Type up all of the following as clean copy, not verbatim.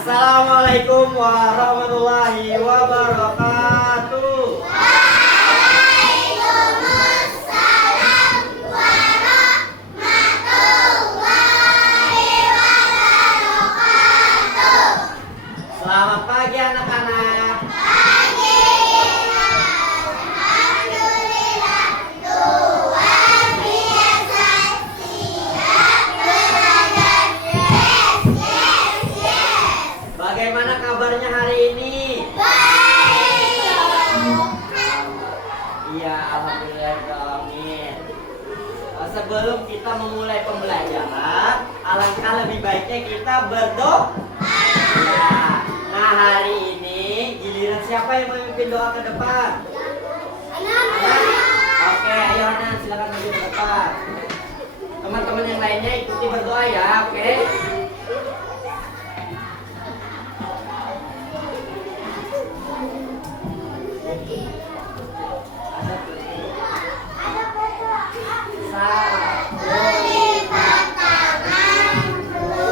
Assalamualaikum warahmatullahi wabarakatuh. Waalaikumsalam warahmatullahi wabarakatuh. Selamat pagi anak-anak. Pagi, alhamdulillah luar biasa siap belajar. Yes. Bagaimana kabarnya hari ini? Iya, alhamdulillahirrahmanirrahim. Sebelum kita memulai pembelajaran, alangkah lebih baiknya kita berdoa. Ya. Nah, hari ini giliran siapa yang memimpin doa ke depan? Hanan? Oke, ayo Hanan, silakan maju ke depan. Teman-teman yang lainnya ikuti berdoa ya, oke? Melipat tangan, dua angkat tangan, tiga baca doa.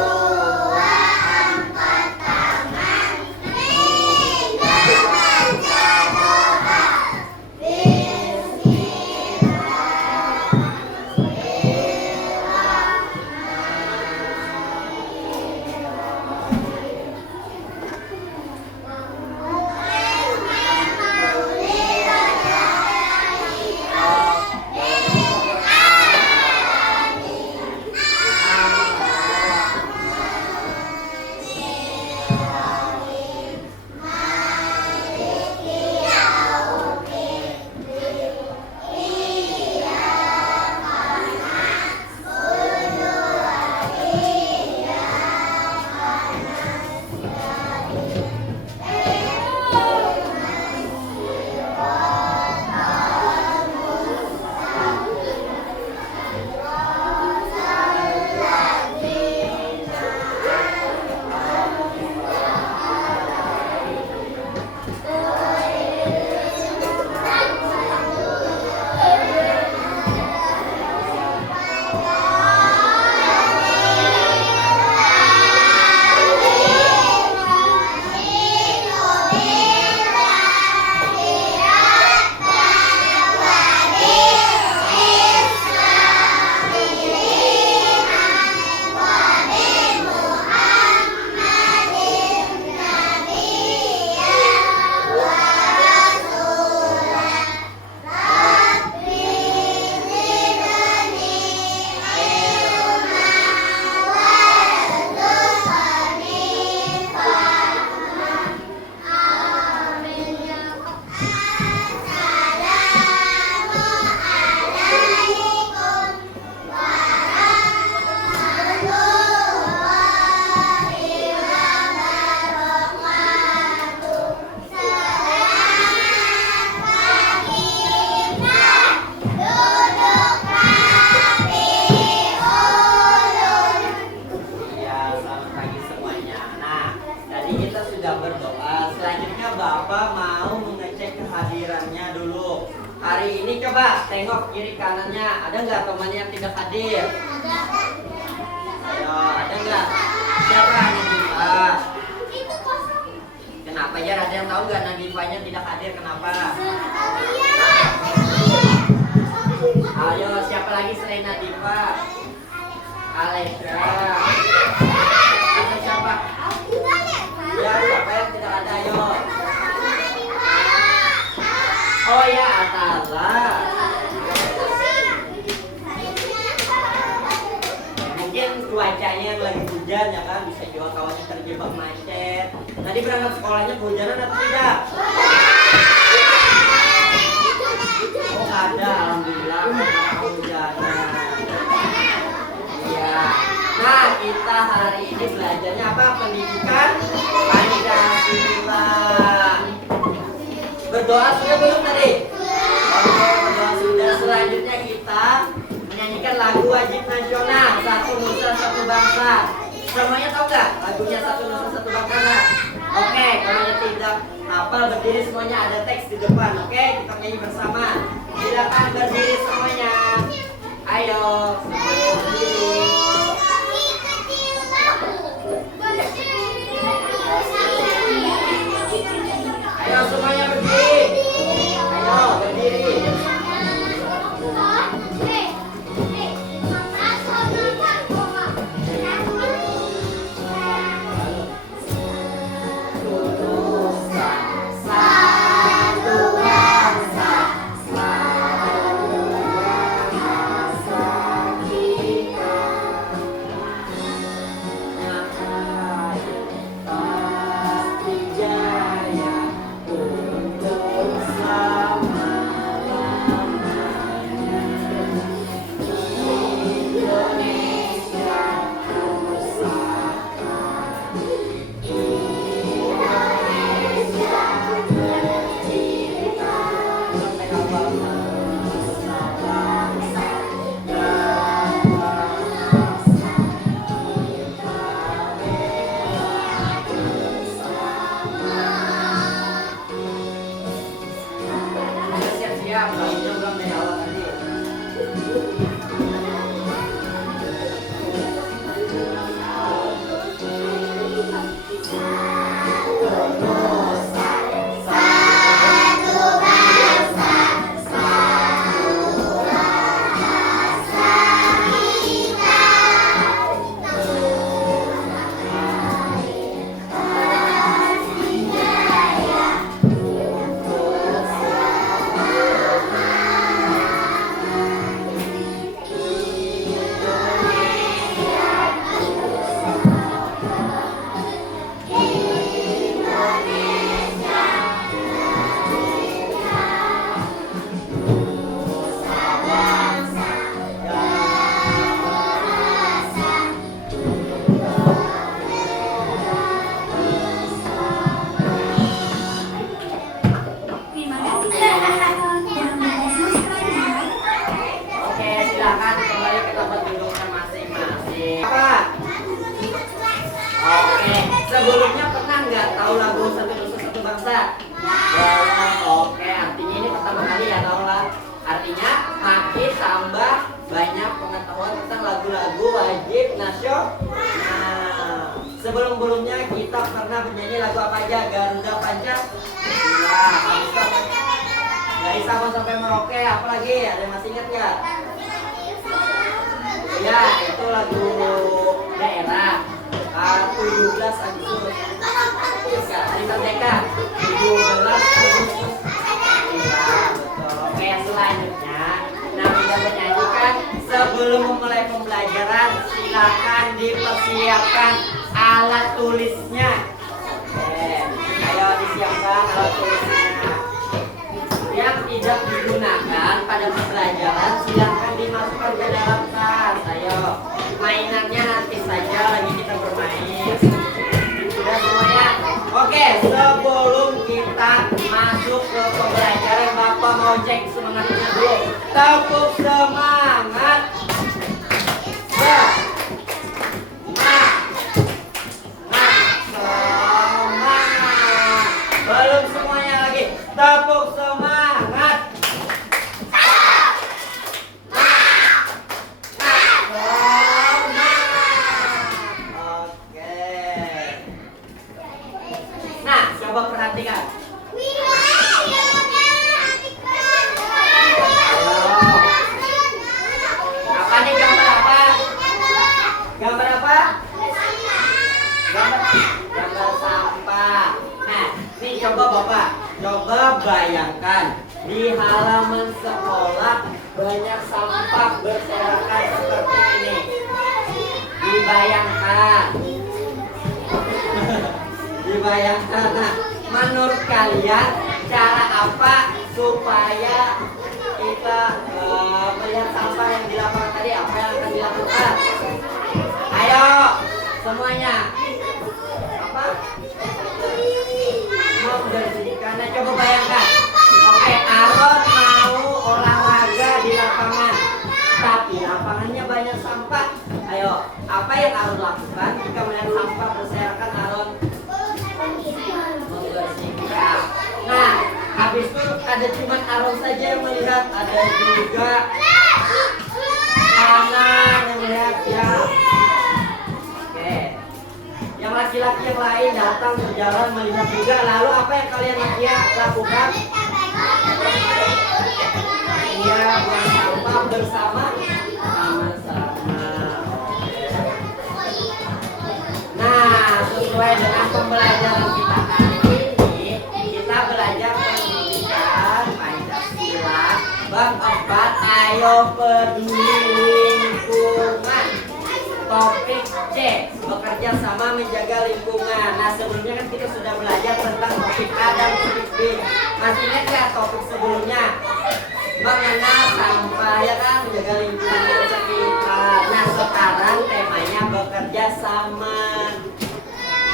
Iya, selamat pagi semuanya. Nah, tadi kita sudah berdoa. Selanjutnya Bapak mau mengecek kehadirannya dulu. Hari ini coba tengok kiri kanannya. Ada nggak teman yang tidak hadir? Ayo, ada nggak? Siapa Nadifa? Kenapa ya? Ada yang tahu nggak Nadifanya tidak hadir? Kenapa? Ayo, siapa lagi selain Nadifa? Alesha. Ada siapa? Ya, siapa yang tidak ada? Ayo. Oh ya, Atala. Mungkin cuacanya yang lagi hujan ya kan, bisa juga kawannya terjebak macet. Tadi berangkat sekolahnya kehujanan atau tidak? Oh ada, alhamdulillah kehujanan. Iya. Nah, kita hari ini belajarnya apa? Pendidikan Pancasila. Berdoa sudah belum tadi? Oke, berdoa sudah. Selanjutnya kita menyanyikan lagu wajib nasional Satu Nusa Satu Bangsa. Semuanya tahu nggak lagunya Satu Nusa Satu Bangsa? Oke, kalau yang tidak hafal berdiri semuanya, ada teks di depan. Oke, kita nyanyi bersama. Silakan berdiri semuanya. Ayo, semuanya berdiri. Sebelumnya pernah nggak tahu lagu Satu Nusa Satu Bangsa? Belum. Oke, artinya ini pertama kali ya tahu lah. Artinya makin tambah banyak pengetahuan tentang lagu-lagu wajib nasional. Nah, sebelum-sebelumnya kita pernah bernyanyi lagu apa aja? Garuda Pancasila. Habis itu apa? Dari Sabang sampai Merauke, apa lagi? Ada yang masih ingat ya? Ya, itu lagu daerah. 17 Agustus. Ya, Hari Merdeka. 17 Agustus. Iya, betul. Oke, selanjutnya, nah kita menyanyikan sebelum memulai pembelajaran, silakan dipersiapkan alat tulisnya. Oke, ayo disiapkan alat tulisnya. Yang tidak digunakan pada pembelajaran silahkan dimasukkan ke dalam tas. Ayo, mainannya nanti saja lagi kita bermain. Sudah semuanya? Oke, sebelum kita masuk ke pembelajaran, Bapak mau cek semangatnya dulu. Tepuk semangat. Semangat. Belum semuanya lagi. Tepuk semangat. Oke. Nah, coba perhatikan. Apa nih gambar apa? Gambar apa? Gambar sampah. Nah, nih coba Bapak, coba bayangkan di halaman sekolah banyak sampah berserakan seperti ini. Dibayangkan. Dibayangkan. Nah, menurut kalian cara apa supaya kita melihat sampah yang di lapangan tadi, apa yang akan dilakukan? Ayo semuanya. Apa? Membersihkan. Nah, coba bayangkan. Oke, Aron mau olahraga di lapangan, tapi lapangannya banyak sampah. Ayo, apa yang Aron lakukan jika melihat sampah berserakan? Aron membersihkan. Nah, habis itu ada cuma Aron saja yang melihat, ada juga Anan yang melihat ya. Oke, yang laki-laki yang lain datang berjalan melihat juga. Lalu apa yang kalian lakukan? Iya, buang sampah bersama sama-sama. Nah, sesuai dengan pembelajaran kita hari ini, kita belajar pendidikan Pancasila bab 4. Ayo peduli lingkungan. Topik C, bekerja sama menjaga lingkungan. Nah, sebelumnya kan kita sudah belajar tentang topik A dan topik B. Masih ingat ya topik sebelumnya? Mengenal sampah, ya kan, menjaga lingkungan sekitar. Nah, sekarang temanya bekerja sama.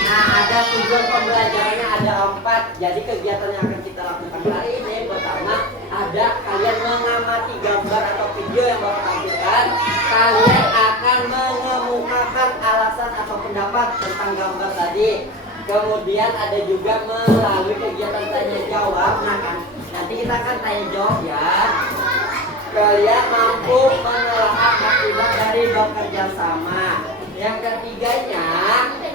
Nah, ada tujuan pembelajarannya, ada 4. Jadi kegiatan yang akan kita lakukan hari ini, pertama ada kalian mengamati gambar atau video yang Bapak tampilkan. Kalian akan mengemukakan alasan atau pendapat tentang gambar tadi. Kemudian ada juga melalui kegiatan tanya jawab. Nah, kan nanti kita akan tanya jawab ya. Kalian mampu menelaah akibat dari bekerja sama. Yang ketiganya,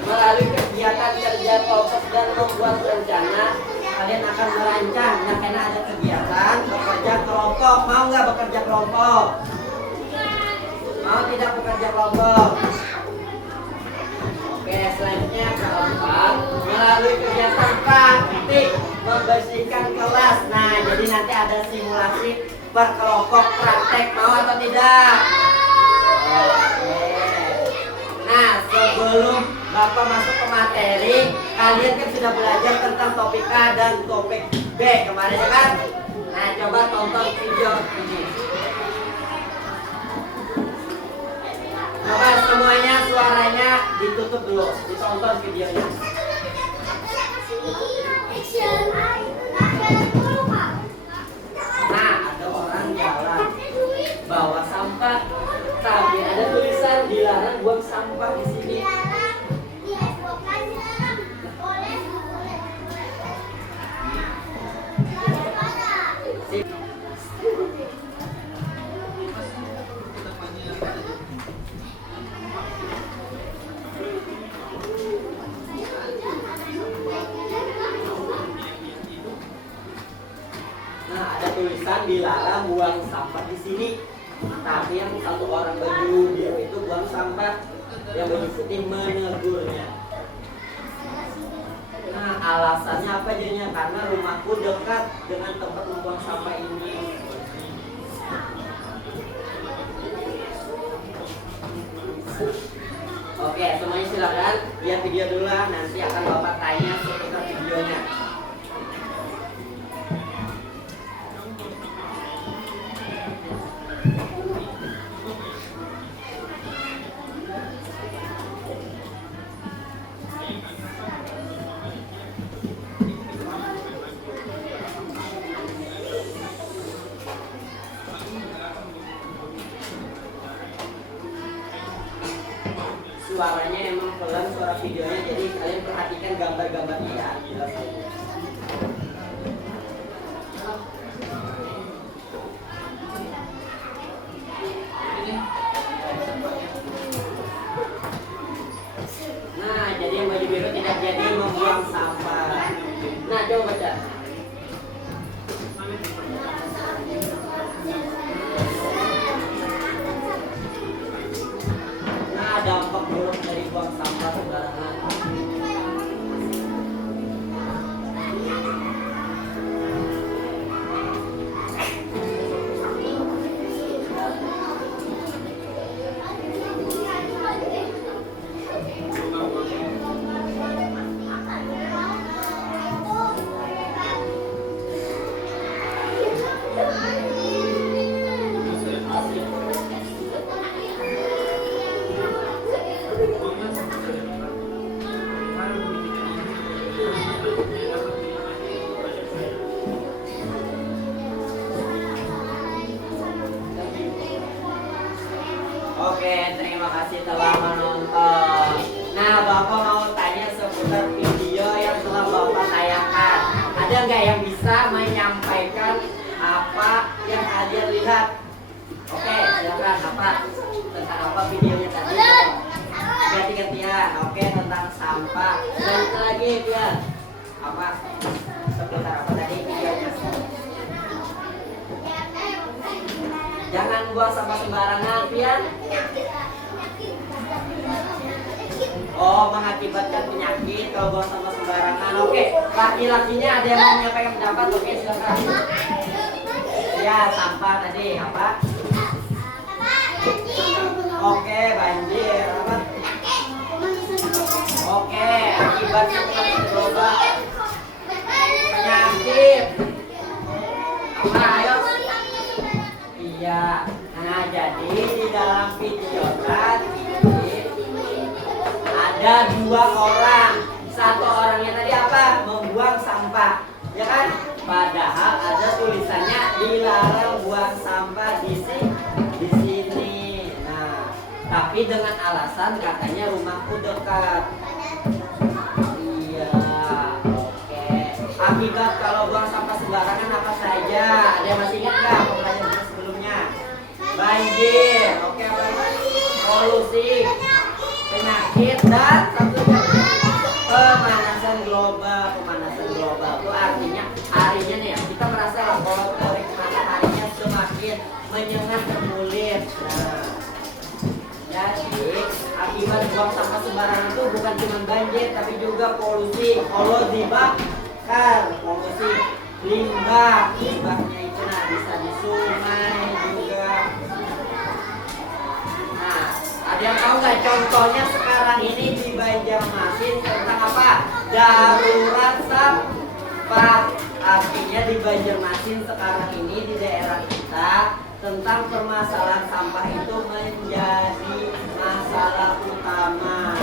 melalui kegiatan kerja fokus dan membuat rencana, kalian akan merancang. Nah, karena ada kegiatan bekerja kelompok. Mau nggak bekerja kelompok? Mau tidak bekerja kelompok? Oke, selanjutnya keempat, melalui kegiatan praktik membersihkan kelas. Nah, jadi nanti ada simulasi berkelompok praktek. Mau atau tidak? Oke. Nah, sebelum Bapak masuk ke materi, kalian kan sudah belajar tentang topik A dan topik B kemarin ya kan? Nah, coba tonton video ini. Coba semuanya suaranya ditutup dulu, ditonton videonya. Nah, ada orang jalan bawa sampah, tapi ada tulisan dilarang buang sampah di sini. tulisan dilarang buang sampah di sini. Tapi yang satu orang baju biru itu buang sampah, yang baju putih menegurnya. Nah, alasannya apa jadinya? Karena rumahku dekat dengan tempat membuang sampah ini. Oke, semuanya silakan lihat video dulu lah. Nanti akan Bapak tanya seputar videonya. Suaranya emang pelan suara videonya, jadi kalian perhatikan gambar-gambarnya ya. Nah, jadi yang baju biru tidak jadi membuang sampah. Nah, coba baca. Nah, dampak buruk dari buang sampah sembarangan. Oke, terima kasih telah menonton. Nah, Bapak mau tanya seputar video yang telah Bapak tayangkan. Ada nggak yang bisa menyampaikan apa yang kalian lihat? Oke, silakan apa? Tentang apa videonya tadi? Ganti-gantian. Oke, tentang sampah. Dan lagi ya. Apa? Seputar apa tadi videonya? Jangan buang sampah sembarangan, Pian. Oh, mengakibatkan penyakit kalau buang sampah sembarangan. Oke, laki-lakinya ada yang mau menyampaikan pendapat? Oke, silakan. Ya, sampah tadi apa? Oke, banjir apa? Oke, akibatnya penyakit global. Penyakit. Apa? Ayo. Iya. Nah, jadi di dalam video tadi ada dua orang. Satu orangnya tadi apa? Membuang sampah, ya kan? Padahal ada tulisannya dilarang buang sampah di sini. Nah, tapi dengan alasan katanya rumahku dekat. Iya, oke. Akibat kalau buang sampah sembarangan apa saja? Ada yang masih ingat nggak pembelajaran sebelumnya? Banjir, oke apa? Polusi, penyakit dan tentunya pemanasan global. Pemanasan global itu artinya harinya nih kita merasa kalau terik mataharinya semakin menyengat ke kulit. Nah, jadi akibat buang sampah sembarangan itu bukan cuma banjir tapi juga polusi. Kalau dibakar, polusi limbahnya itu nah bisa di sungai juga. Nah, ada yang tahu nggak contohnya sekarang ini di Banjarmasin tentang apa? Darurat sampah. Artinya di Banjarmasin sekarang ini di daerah kita tentang permasalahan sampah itu menjadi masalah utama.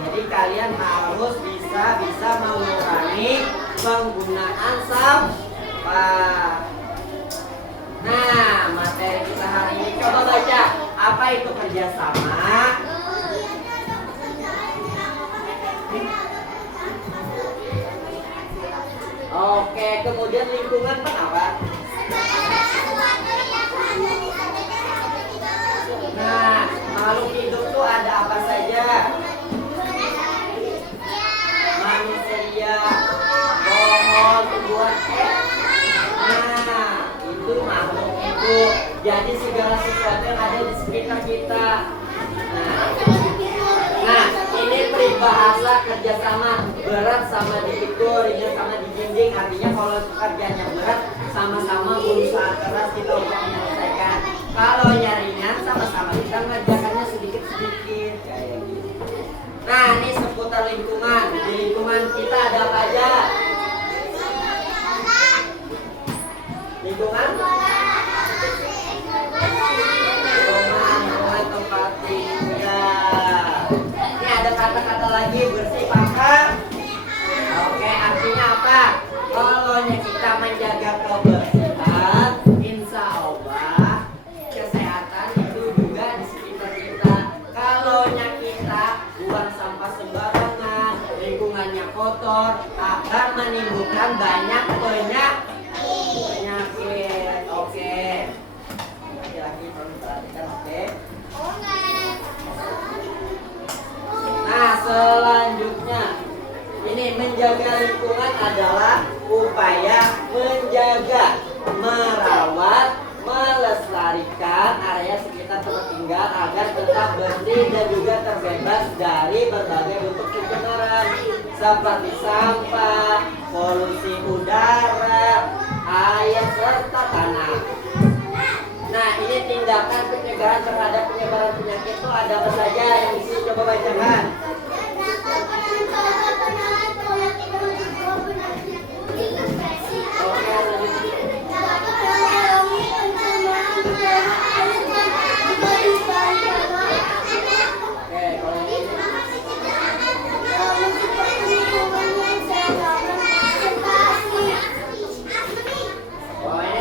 Jadi kalian harus bisa mengurangi penggunaan sampah. Nah, materi kita hari ini coba baca. Apa itu kerjasama? Oke, kemudian lingkungan apa? Nah, makhluk hidup tuh ada apa saja? Manusia, pohon, tumbuhan. Nah, ini bahasa kerjasama, berat sama dipikul, ringan sama dijinjing. Artinya kalau kerjanya berat, sama-sama berusaha keras kita untuk menyelesaikan. Kalau ringan, sama-sama kita mengerjakannya sedikit-sedikit kayak gitu. Nah, ini seputar lingkungan. Di lingkungan kita ada apa aja? Lingkungan tempat tinggal. Ini ada kata-kata lagi, bersih, paham? Oke, artinya apa? Kalau kita menjaga kebersihan, insya Allah kesehatan itu juga di sekitar kita. Kalau kita buang sampah sembarangan, lingkungannya kotor, akan menimbulkan banyak penyakit. Oke. Lagi-lagi perhatikan, oke. Nah, selanjutnya ini menjaga lingkungan adalah upaya menjaga, merawat, melestarikan area sekitar tempat tinggal agar tetap bersih dan juga terbebas dari berbagai bentuk pencemaran seperti sampah, polusi udara, air serta tanah. Nah, ini tindakan pencegahan terhadap penyebaran penyakit itu ada apa saja yang di sini coba bacakan.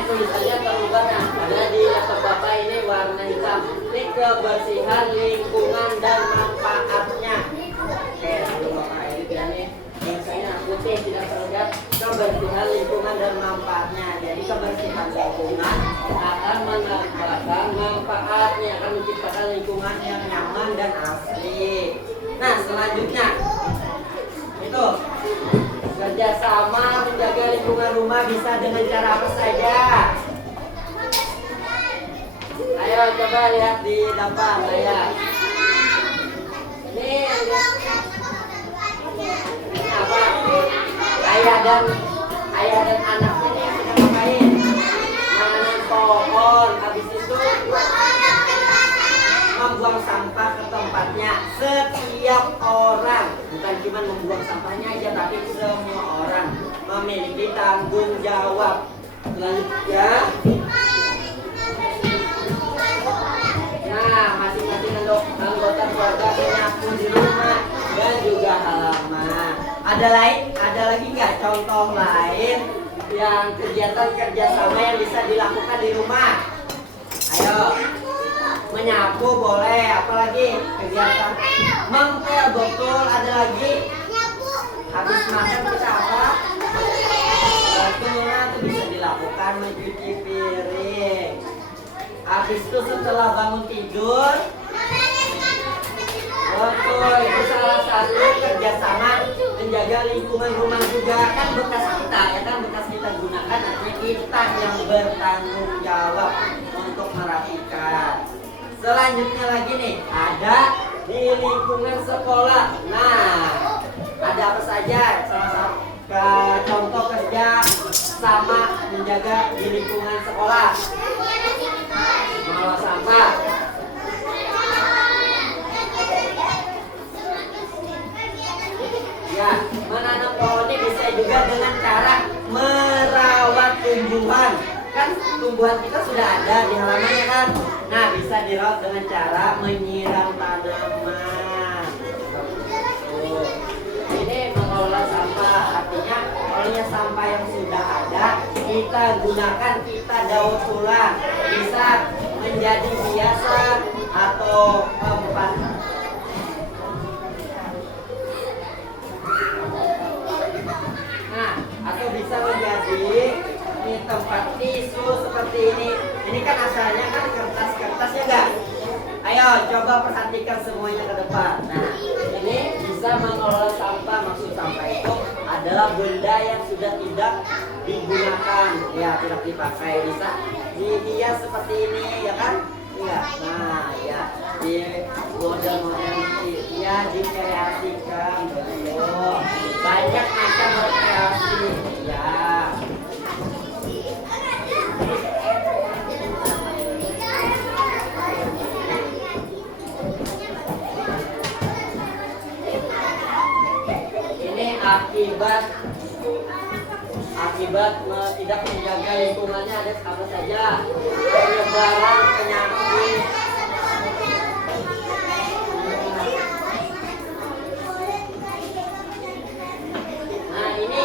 Tulisannya terubah, nah ada di laptop Bapak ini warna hitam. Ini kebersihan lingkungan dan manfaatnya. Oke, sebelum Bapak edit ya nih, tulisannya putih tidak terlihat. Kebersihan lingkungan dan manfaatnya. Jadi kebersihan lingkungan akan mendapatkan manfaatnya, akan menciptakan lingkungan yang nyaman dan asri. Nah, selanjutnya itu kerjasama menjaga lingkungan rumah bisa dengan cara apa saja? Ayo coba lihat di depan saya. Ini apa? Ayah dan anaknya ini sedang ngapain? Menanam pohon. Habis itu membuang sampah ke tempatnya. Setiap orang, bukan cuma membuang sampahnya aja, tapi semua orang memiliki tanggung jawab. Selanjutnya, nah, masing-masing anggota keluarga menyapu di rumah dan juga halaman. Ada lagi nggak contoh lain yang kegiatan kerjasama yang bisa dilakukan di rumah? Ayo. Menyapu boleh, apalagi kegiatan mengepel, betul. Ada lagi habis makan kita apa? Betul, itu bisa dilakukan mencuci piring. Habis itu setelah bangun tidur, betul, itu salah satu kerjasama menjaga lingkungan rumah juga. Kan bekas kita, ya kan, bekas kita gunakan, artinya kita yang bertanggung jawab untuk merapikan. Selanjutnya lagi nih, ada di lingkungan sekolah. Nah, ada apa saja? Sama-sama contoh kerja sama menjaga di lingkungan sekolah. Mengolah sampah. Ya, menanam pohon ini bisa juga dengan cara merawat tumbuhan. Kan tumbuhan kita sudah ada di halamannya kan. Nah, bisa dirawat dengan cara menyiram tanaman. Ini mengelola sampah, artinya olehnya sampah yang sudah ada kita gunakan, kita daur ulang, bisa menjadi hiasan atau tempat. Nah, atau bisa menjadi tempat tisu seperti ini. Ini kan asalnya kan kertas-kertas, ya enggak? Ayo coba perhatikan semuanya ke depan. Nah, ini bisa mengelola sampah. Maksud sampah itu adalah benda yang sudah tidak digunakan, ya tidak dipakai. Bisa dihias seperti ini, ya kan? ya. Nah, ya di model-model ya dikreasikan betul. Banyak macam berkreasi ya. Ini akibat tidak menjaga lingkungannya ada apa saja, penyebaran penyakit. Nah ini,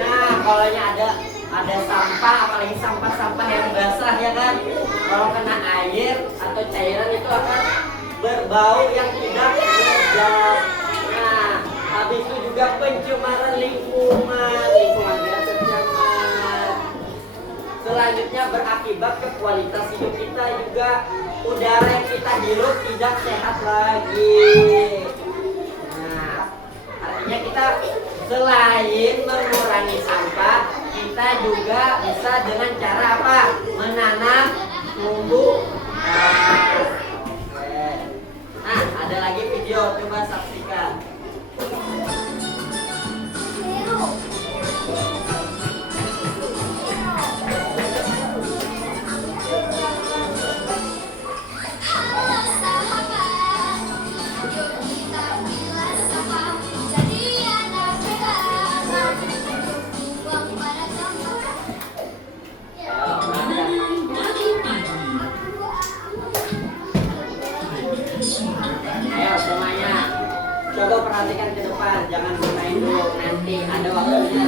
nah kalau ada sampah, apalagi sampah-sampah yang basah ya kan, kalau kena air atau cairan itu akan berbau yang tidak sedap. Nah, habis itu juga pencemaran lingkungan tidak tercemar. Selanjutnya berakibat ke kualitas hidup kita juga, udara yang kita hirup tidak sehat lagi. Nah, artinya kita selain mengurangi sampah, kita juga bisa dengan cara apa? Menanam tumbuh-tumbuhan. Nah, ada lagi video, coba saksikan. Ayo semuanya, coba perhatikan ke depan, jangan bermain dulu, nanti ada waktunya.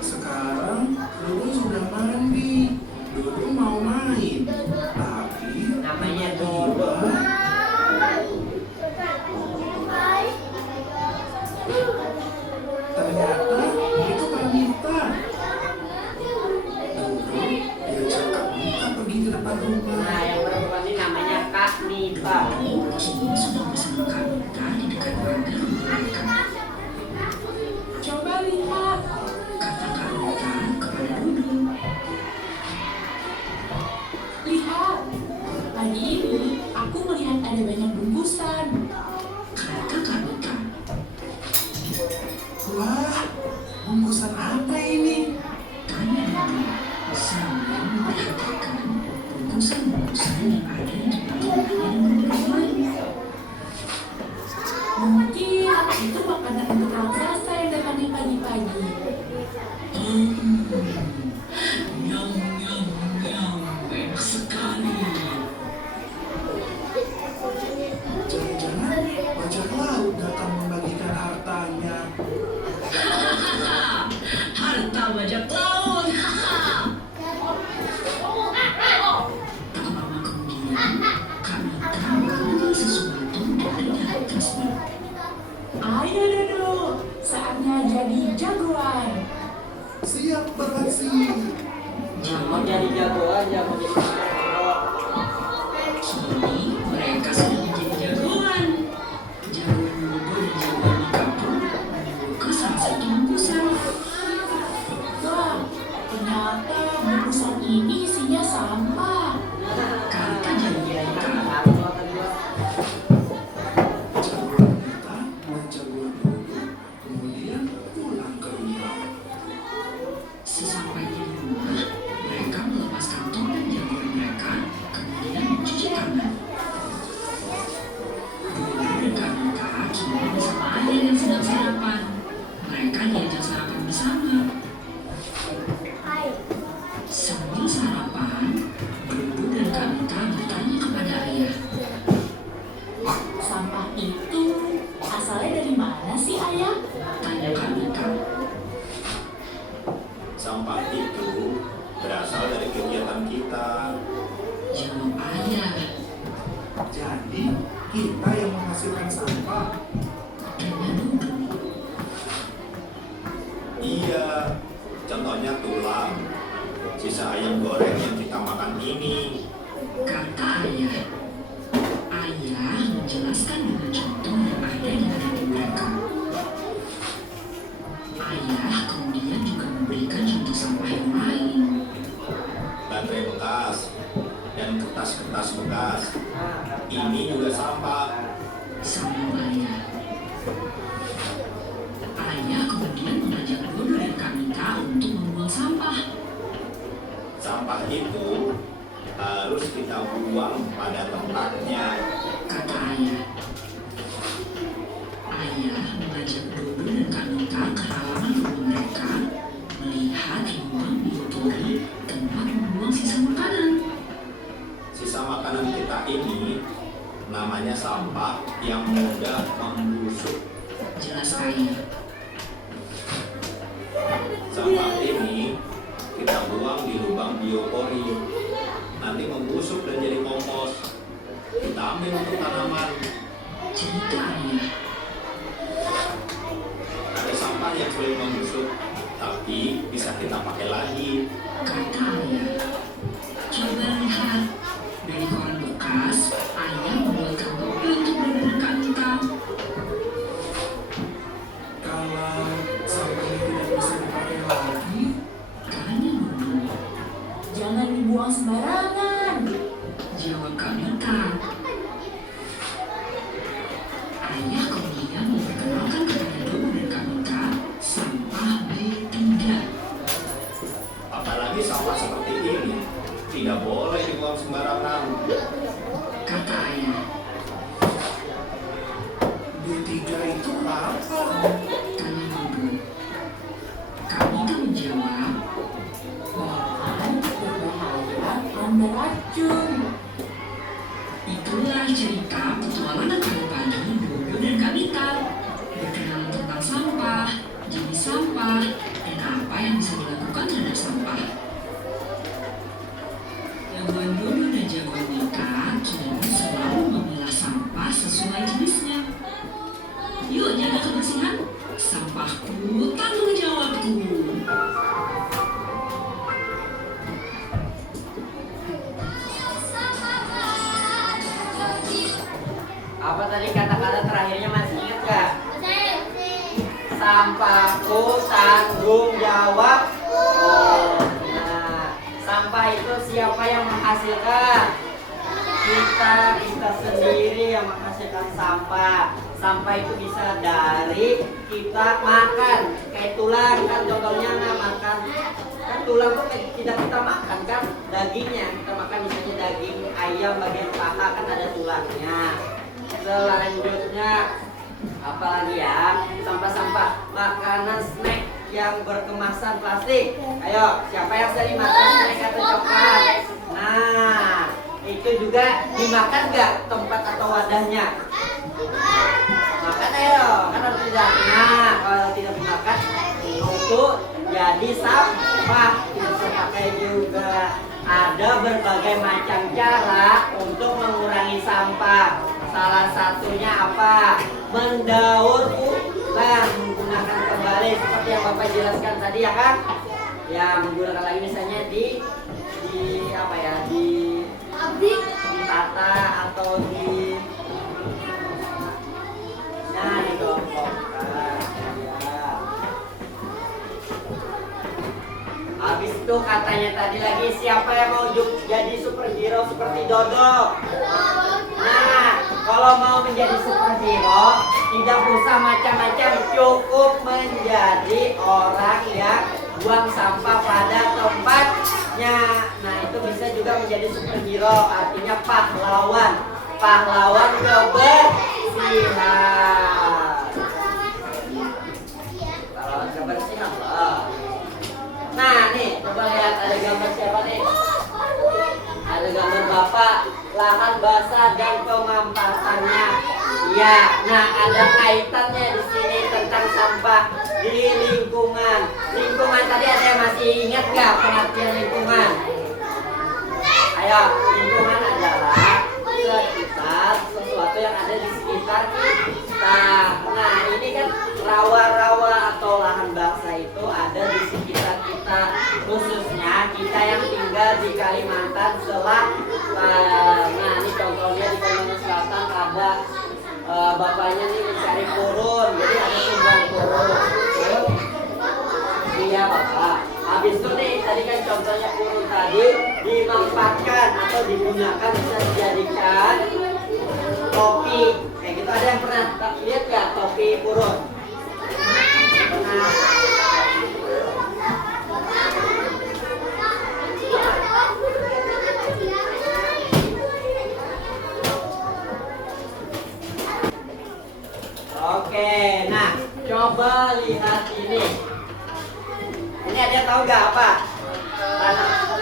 Sekarang Dodo sudah mandi. Dodo mau main, tapi Namanya Dodo. ternyata itu Pranita. Dodo diajak Kak Nita pergi ke depan rumah. Nah, yang perempuan ini namanya Kak Nita. Coba lihat. Lihat. Pagi ini aku melihat ada banyak bungkusan. Wah, bungkusan apa ini? Mungkin itu makanan untuk raksasa yang datangnya pagi-pagi. Jangan-jangan bajak laut datang membagikan hartanya. Harta bajak laut. Ayo Dodo, saatnya jadi jagoan. Siap beraksi. Nah, mau jadi jagoan, ya mau jadi jagoan. Kini mereka sudah menjadi jagoan. Jagoan Bobo dan jagoan Makapo membuka salah satu bungkusan. Wah, ternyata bungkusan ini isinya sampah. Kata jagoan Makapo, Jagoan Nita dan jagoan Dodo kemudian pulang ke rumah. sesampainya di rumah, mereka melepaskan topeng jagoan mereka, kemudian mencuci tangan. Dodo dan Kanuka kini bersama ayah yang sedang sarapan. Mereka diajak sarapan bersama. Sambil sarapan, Dodo dan Kanuka bertanya kepada ayah. Sampah itu asalnya dari mana sih ayah? Tanya Kanuka. Sampah itu berasal dari kegiatan kita. Jawab ayah. Jadi kita yang menghasilkan sampah. Tanya Dodo. Iya, ini juga sampah. Sambung ayah. Ayah kemudian mengajak Dodo dan Kak Mika untuk membuang sampah. Sampah itu harus kita buang pada tempatnya. Kata ayah. Ayah mengajak Dodo dan Kak Mika ke halaman rumah mereka melihat lubang biopori tempat membuang sisa makanan. Sisa makanan kita ini namanya sampah yang mudah membusuk. Jelas ayah. Sampah ini kita buang di lubang biopori. Nanti membusuk dan jadi kompos. Kita ambil untuk tanaman. Cerita ayah. Ada sampah yang sulit membusuk, tapi bisa kita pakai lagi. Kata ayah. Coba lihat. Dari koran bekas, ayah membuatkan topi untuk Dodo dan Kak Mika. Kalau sampah ini tidak bisa dipakai lagi, Tanya Dodo. Jangan dibuang sembarangan. Jawab Kak Mika. Ayah kemudian memperkenalkan kepada Dodo dan Kak Mika sampah B3. Apalagi sampah seperti ini tidak boleh dibuang sembarangan. Kata ayah. B3 itu apa? Tanya Dodo. Kak Mika menjawab. Bahan berbahaya dan beracun. Itulah cerita petualangan pagi-pagi Dodo dan Kak Mika. Berkenalan tentang sampah, jenis sampah, dan apa yang bisa dilakukan terhadap sampah. Jagoan Dodo dan jagoan Mika kini selalu memilah sampah sesuai jenisnya. Yuk jaga kebersihan. Sampahku tanggung jawabku. Apa tadi kata-kata terakhirnya masih ingat gak? Sampahku tanggung jawabku. Nah, sampah itu siapa yang menghasilkan? Kita sendiri yang menghasilkan sampah. Sampah itu bisa dari kita makan, kayak tulang kan contohnya makan. Kan tulang tuh tidak kita makan kan, dagingnya kita makan, misalnya daging ayam bagian paha kan ada tulangnya. Selanjutnya apalagi ya, sampah-sampah makanan snack yang berkemasan plastik. Ayo, siapa yang sering makan snack atau coklat? Nah, itu juga dimakan nggak tempat atau wadahnya? Makan ayo, kan harus tidak. Nah, kalau tidak dimakan itu jadi sampah, bisa pakai juga. Ada berbagai macam cara untuk mengurangi sampah. Salah satunya apa? Mendaur ulang, menggunakan kembali seperti yang Bapak jelaskan tadi ya kan? Ya, menggunakan lagi misalnya di apa ya? Ditata atau dikelompokkan. Ya. Habis itu katanya tadi lagi, siapa yang mau jadi superhero seperti Dodo? Nah, kalau mau menjadi superhero tidak usah macam-macam, cukup menjadi orang yang buang sampah pada tempatnya. Nah, itu bisa juga menjadi superhero, artinya pahlawan. Pahlawan kebersihan. Pahlawan kebersihan loh. Nah, nih, coba lihat ada gambar siapa nih? Ada gambar Bapak, lahan basah dan pemampasannya. Ya, nah ada kaitannya di sini tentang sampah di lingkungan. Lingkungan tadi ada yang masih ingat nggak pengertian lingkungan? Ayo, lingkungan adalah sekitar sesuatu yang ada di sekitar kita. Nah, ini kan rawa-rawa atau lahan basah itu ada di sekitar kita, khususnya kita yang tinggal di Kalimantan Selatan. Nah, ini contohnya di Kalimantan Selatan ada bapaknya nih mencari purun, jadi ada tumbuhan purun. Iya Bapak. Habis itu nih tadi kan contohnya purun tadi dimanfaatkan atau digunakan bisa dijadikan topi. Kayak gitu, ada yang pernah lihat nggak topi purun? Pernah? Oke, nah coba lihat ini. Ini ada yang tahu nggak apa?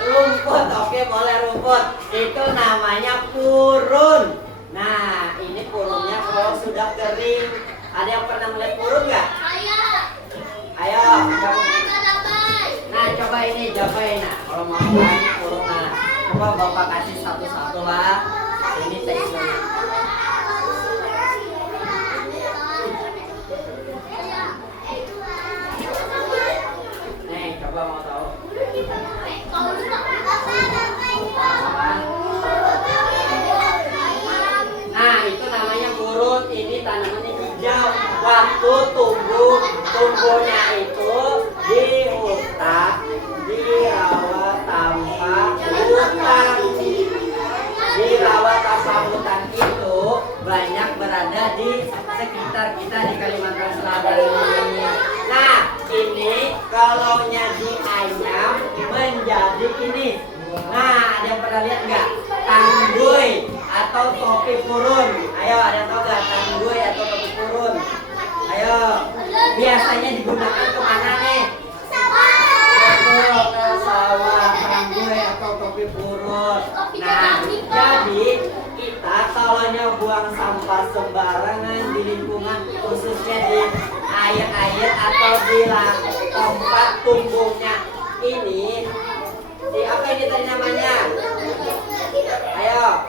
Rumput, oke boleh rumput. Itu namanya purun. Nah, ini purunnya kalau sudah kering. Ada yang pernah melihat purun nggak? Ayo, nah coba ini cobain. Nah, kalau mau ini purun, nah coba bapak kasih satu-satu lah. Ini teksturnya. Nih, coba mau tahu. Nah, itu namanya purun. Ini tanamannya hijau. Waktu tumbuhnya itu diutak, dirawat tanpa hutan. Dirawat tanpa hutan itu banyak berada di sekitar kita di Kalimantan Selatan ini. Nah, ini kalau dianyam menjadi ini. Nah, ada yang pernah lihat nggak? Tangguy atau topi purun. Ayo, ada yang tahu nggak tangguy atau topi purun? Ayo, biasanya digunakan kemana nih? Betul, ke sawah, tangguy atau topi purun. Nah, jadi kita kalau buang sampah sembarangan di lingkungan, khususnya di air atau di tempat tumbuhnya ini, di apa ini tadi namanya? Ayo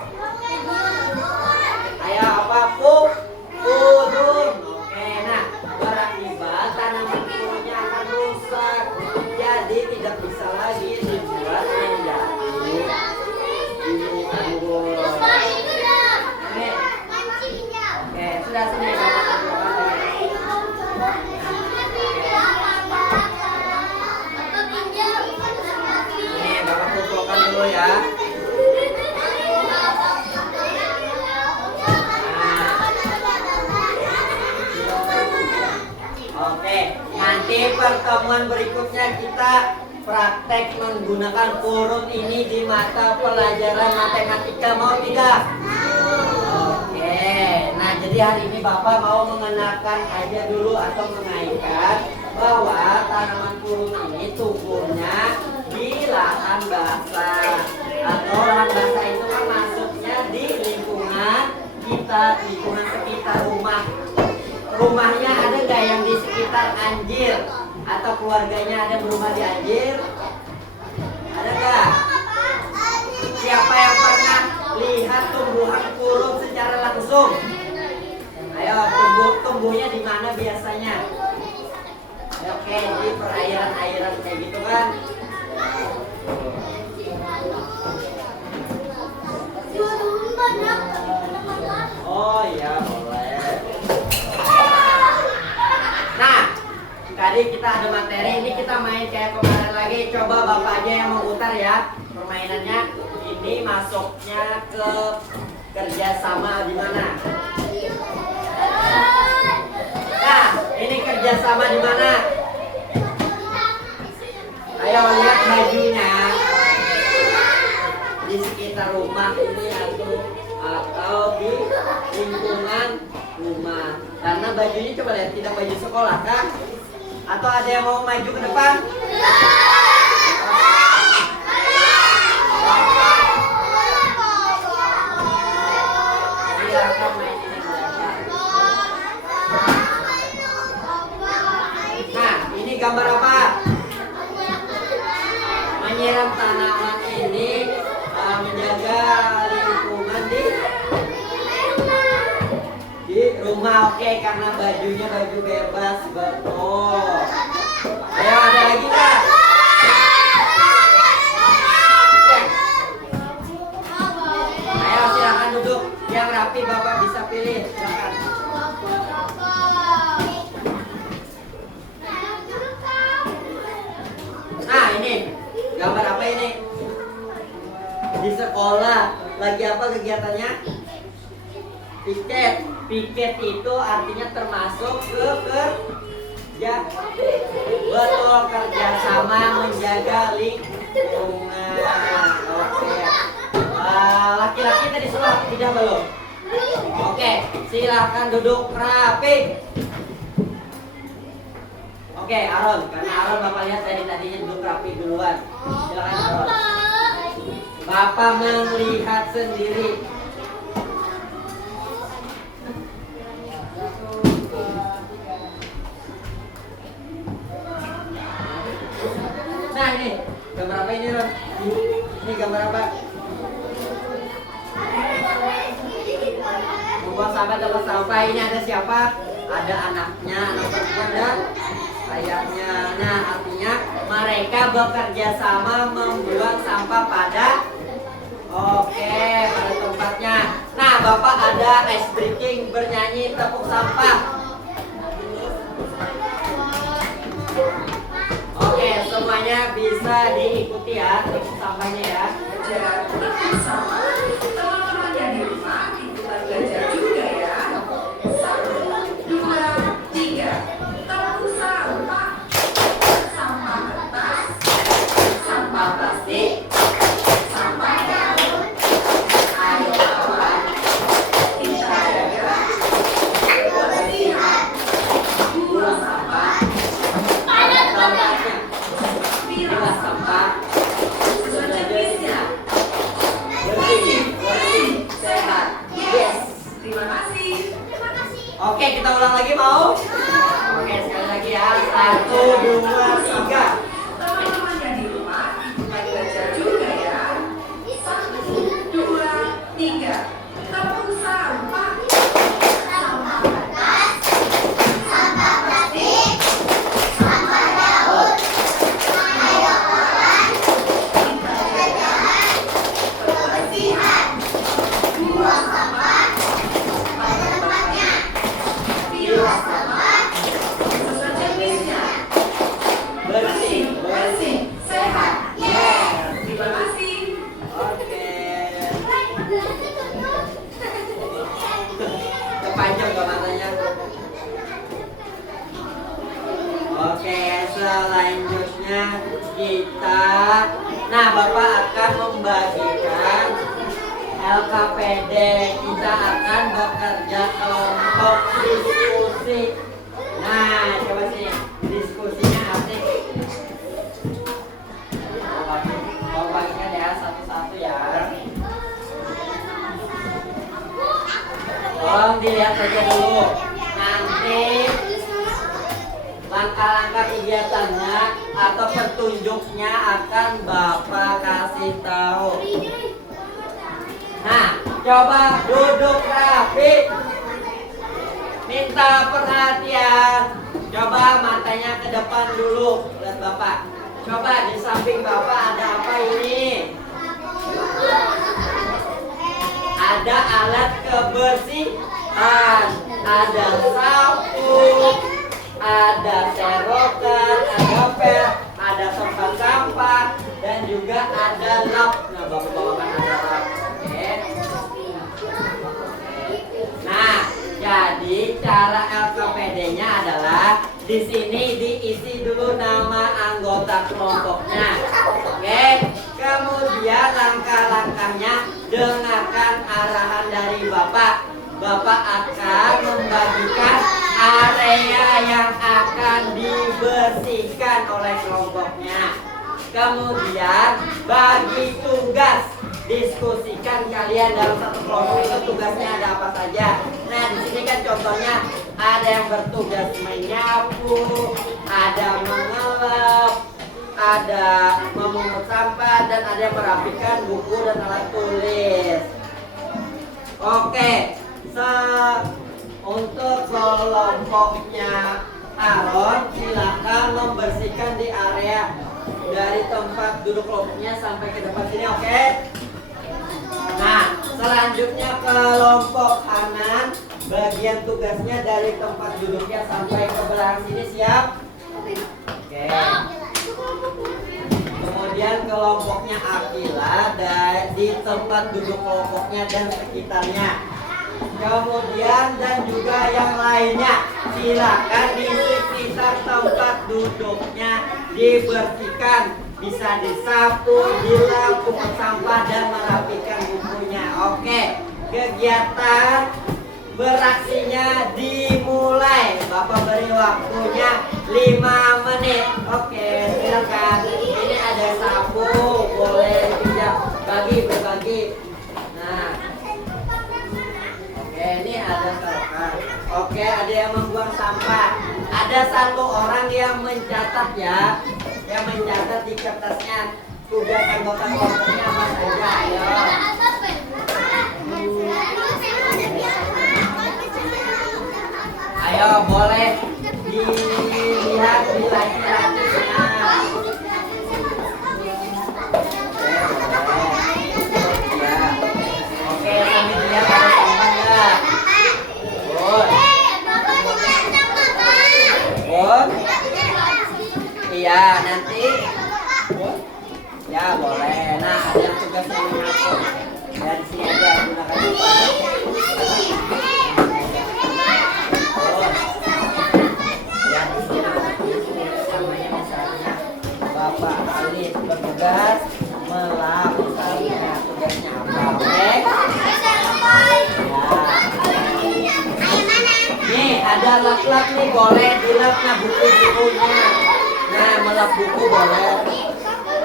apa? Purun. Oke, nah berakibat tanaman purunnya akan rusak, jadi tidak bisa lagi dibuat menjadi ini tangguh. Oke, sudah sini Bapak kumpulkan dulu ya. Oke, nanti pertemuan berikutnya kita praktek menggunakan purun ini di mata pelajaran matematika, mau tidak? Oke, nah jadi hari ini Bapak mau mengenalkan aja dulu atau mengaitkan bahwa tanaman purun ini tumbuhnya di lahan basah. Atau lahan basah itu kan masuknya di lingkungan kita, lingkungan sekitar rumah. Rumahnya ada nggak yang di sekitar Anjir? Atau keluarganya ada berumah di Anjir? Ada nggak? Siapa yang pernah lihat tumbuhan purun secara langsung? Ayo, tumbuhnya di mana biasanya? Oke, di perairan-airan kayak gitu kan? Oh iya, boleh. Nah, tadi kita ada materi, ini kita main kayak kemarin lagi. Coba Bapak aja yang memutar ya permainannya. Ini masuknya ke kerjasama di mana? Nah, ini kerjasama di mana? Ayo lihat bajunya di sekitar rumah ini atau di lingkungan rumah. Karena bajunya coba lihat, tidak baju sekolah kan? Atau ada yang mau maju ke depan? Silakan main ini berapa? Nah, ini gambar apa? Menyiram tanaman ini menjaga lingkungan di rumah. Oke, karena bajunya baju bebas, betul. Ayo, ada lagi nggak? Ayo silakan duduk yang rapi, Bapak bisa pilih. Silakan. Nah, ini gambar apa ini? Di sekolah lagi apa kegiatannya? Piket. Piket itu artinya termasuk kerja. Betul, kerjasama menjaga lingkungan. Oke. Laki-laki tadi sudah tidak belum? Oke, silahkan duduk rapi. Oke, Aron, karena Aron Bapak lihat tadinya duduk rapi duluan. Silakan Aron. Bapak melihat sendiri. Nah ini, gambar apa ini Ron? Ini gambar apa? Membuang sampah tempat sampah. Ini ada siapa? Ada anaknya, anak perempuan dan ayahnya. Nah artinya mereka bekerja sama membuang sampah pada pada tempatnya. Nah Bapak ada ice breaking bernyanyi tepuk sampah. Oke, semuanya bisa diikuti ya tepuk sampahnya ya. Sama teman-teman yang di rumah ikutan belajar juga ya. 1, 2, 3. Tepuk sampah. Sampah kertas. Sampah plastik. Sampah daun. Ayo kawan, kita jaga kebersihan. Buang sampah pada tempatnya. Pilah sampah sesuai jenisnya. Bersih, sehat. Yes. Terima kasih. Oke, kita ulang lagi mau? Oke, sekali lagi ya. 1, 2, 3. Teman-teman yang di rumah ikutan belajar juga ya. 1, 2, 3. Tepuk sampah. Sampah kertas, sampah plastik, sampah daun. Ayo kawan, Kita jaga kebersihan. Buang sampah pada tempatnya. pilah sampah sesuai jenisnya. Bersih, sehat. Yes. Terima kasih. Oke. Kepanjang gak matanya? Oke, selanjutnya kita. Nah, Bapak akan membagikan LKPD. Kita akan bekerja kelompok diskusi. Nah, coba sih diskusinya asik. Bagikan ya satu-satu ya. Tolong dilihat saja dulu. Nanti langkah-langkah kegiatannya atau petunjuknya akan Bapak kasih tahu. Nah, coba duduk rapi. Minta perhatian. Coba matanya ke depan dulu. Lihat Bapak. Coba di samping Bapak ada apa ini? Ada alat kebersihan. Ada sapu. Ada serokan. Ada pel. Ada tempat sampah. Dan juga ada lap. Nah, Bapak bawakan ada lap. Oke. Nah, jadi cara LKPD-nya adalah di sini diisi dulu nama anggota kelompoknya. Oke. Kemudian langkah-langkahnya dengarkan arahan dari Bapak. Bapak akan membagikan area yang akan dibersihkan oleh kelompoknya. Kemudian bagi tugas. Diskusikan kalian dalam satu kelompok itu tugasnya ada apa saja. Nah di sini kan contohnya ada yang bertugas menyapu, ada mengelap, ada memungut sampah, dan ada yang merapikan buku dan alat tulis. Oke, untuk kelompoknya Aron silakan membersihkan di area dari tempat duduk kelompoknya sampai ke depan sini, oke? Nah, selanjutnya kelompok Hanan, bagian tugasnya dari tempat duduknya sampai ke belakang sini, siap? Oke. Kemudian kelompoknya Akila di tempat duduk kelompoknya dan sekitarnya. kemudian dan juga yang lainnya. Silakan di sekitar tempat duduknya dibersihkan, bisa disapu, dilap, pungut sampah dan merapikan bukunya. Oke, kegiatan beraksinya dimulai. Bapak beri waktunya 5 menit. Oke, silakan. Ini ada sapu, boleh pinjam, berbagi. Nah, oke, ini ada sampah. Oke, ada yang membuang sampah. Ada 1 orang yang mencatat ya, yang mencatat di kertasnya tugas anggota kelompoknya apa saja. Ayo. Ayo, boleh dilihat di laki-lakinya. Ya. Oke, sambil dilihat ada sampah nggak? Iya, nanti. Ya, boleh. Nah, ada yang tugasnya menyapu. Dari sini aja gunakan. Bapak Ali bertugas melap, misalnya tugasnya apa? Oke? Nih ada lap-lap nih, boleh dilap buku-bukunya. Nah, melap buku boleh.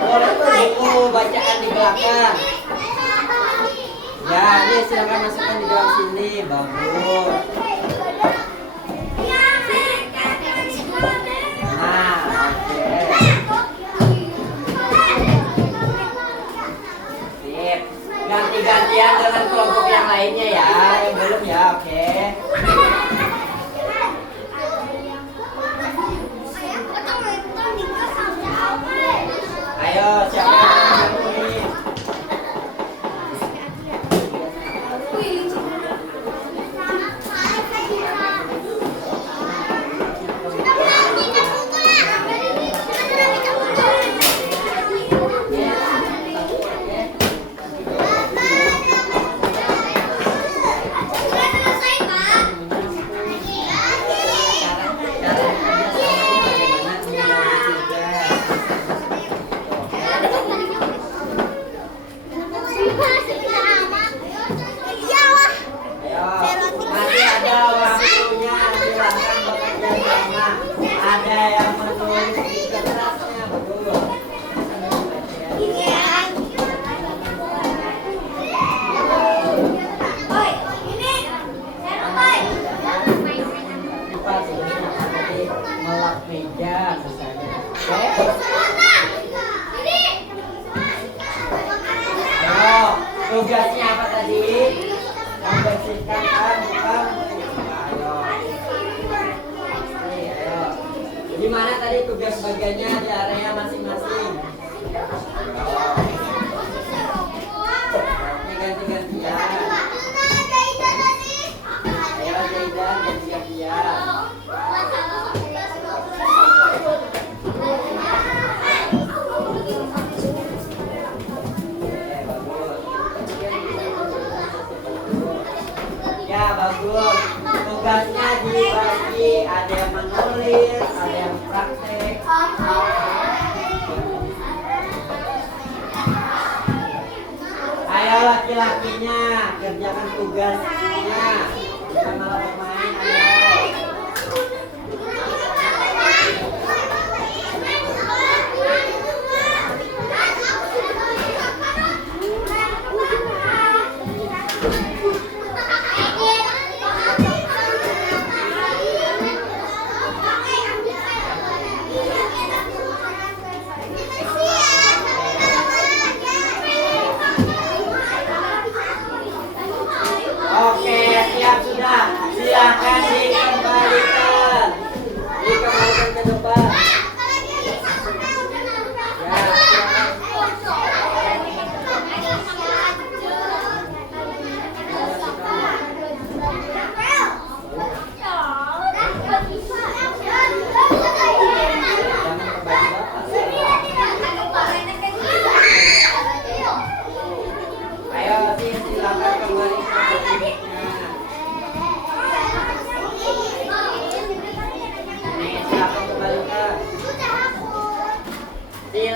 Boleh tuh buku bacaan di belakang. Ya, ini silakan masukkan di dalam sini. Bagus. Nah, oke. Sip. Ganti-gantian dengan kelompok yang lainnya ya, yang belum ya, oke. Ayo, siapa yang ini? Ada yang menulis di kertasnya, betul. Melap meja misalnya. Ayo, tugasnya apa tadi? Membersihkan kan, bukan? Di mana tadi tugas bagiannya di area masing-masing? Ini ganti-gantian. Ayo Jaidan ganti-gantian. Ya bagus. Tugasnya dibagi, ada yang menulis, ada yang praktek. Ayo laki-lakinya kerjakan tugasnya, bukan malah bermain. Ayo. Oke, siap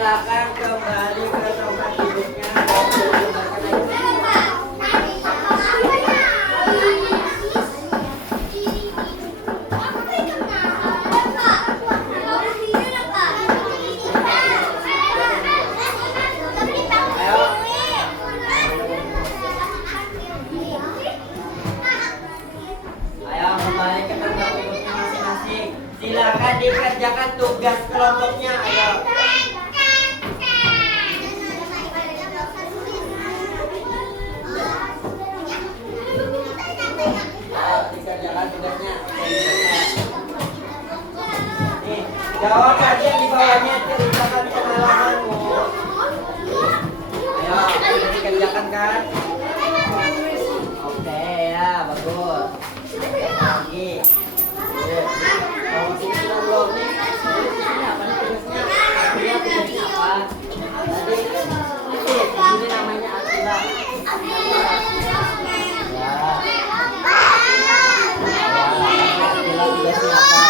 silakan kembali ke tempat duduknya. Ayo kembali ke tempat duduknya masing-masing. Silakan dikerjakan tugas kelompoknya. Ayo. Ayo dikerjakan tugasnya. Nih, jawab saja di bawahnya, ceritakan pengalamanmu. Ayo, sudah dikerjakan kan? Oke ya, bagus. Lagi. Kalau sini sudah belum nih, ini apa nih tugasnya? Akila tugasnya apa? Tadi ini namanya Akila. Ya. Akila tugasnya apa?